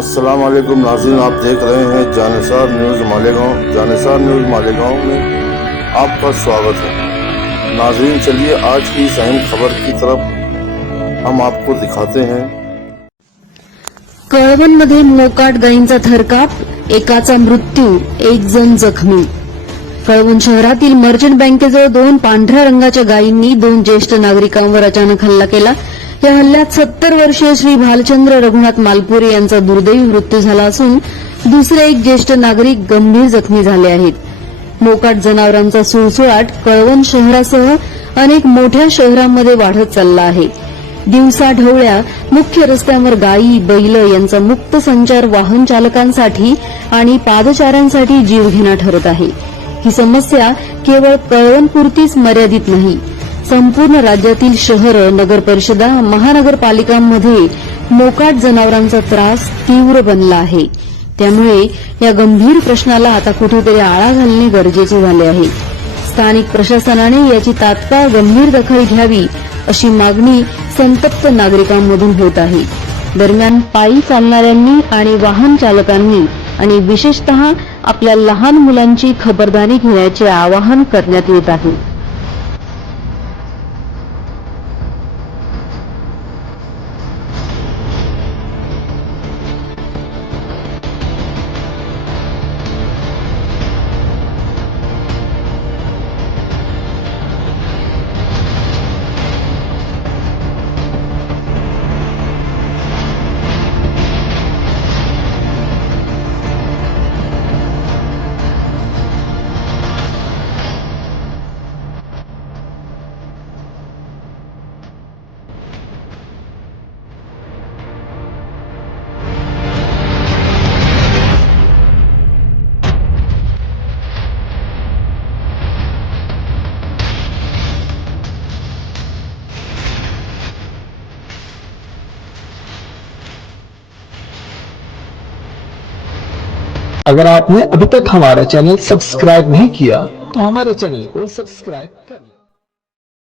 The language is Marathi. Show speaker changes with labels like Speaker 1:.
Speaker 1: अस्सलाम वालेकुम नाज़रीन आप देख रहे हैं जानिसार न्यूज़ मालेगांव जानिसार न्यूज़ मालेगांव में आपका स्वागत है। नाज़रीन चलिए आज की इस अहम खबर की तरफ हम आपको दिखाते हैं।
Speaker 2: कळवणमध्ये मोकाट गायींचा थरकाप एकाचा मृत्यू एक जण जखमी. कळवण शहरातील मर्चंट बँकेजवळ दोन पांढऱ्या रंगाच्या गायींनी दोन ज्येष्ठ नागरिकांवर अचानक हल्ला केला. या हल्ल्यात सत्तर वर्षीय श्री भालचंद्र रघुनाथ मालपुरे यांचा दुर्दैवी मृत्यू झाला असून दुसरे एक ज्येष्ठ नागरिक गंभीर जखमी झाले आहेत. मोकाट जनावरांचा सुळसुळाट कळवण शहरासह अनेक मोठ्या शहरांमध्ये वाढत चालला आहे. दिवसा ढवळ्या मुख्य रस्त्यांवर गायी बैल यांचा मुक्त संचार वाहन चालकांसाठी आणि पादचाऱ्यांसाठी जीवघेणा ठरत आहे. ही समस्या केवळ कळवणपुरतीच मर्यादित नाही संपूर्ण राज्यातील शहर नगरपरिषदा महानगरपालिकांमध्ये मोकाट जनावरांचा त्रास तीव्र बनला आहे. त्यामुळे या गंभीर प्रश्नाला आता कुठेतरी आळा घालणे गरजेचे झाले आहे. स्थानिक प्रशासनाने याची तात्काळ गंभीर दखल घ्यावी अशी मागणी संतप्त नागरिकांमधून होत आहे. दरम्यान पायी चालणाऱ्यांनी आणि वाहन चालकांनी आणि विशेषतः आपल्या लहान मुलांची खबरदारी घेण्याचे आवाहन करण्यात येत आहे.
Speaker 3: अगर आपने अभी तक हमारा चैनल सब्सक्राइब नहीं किया तो हमारे चैनल को सब्सक्राइब करें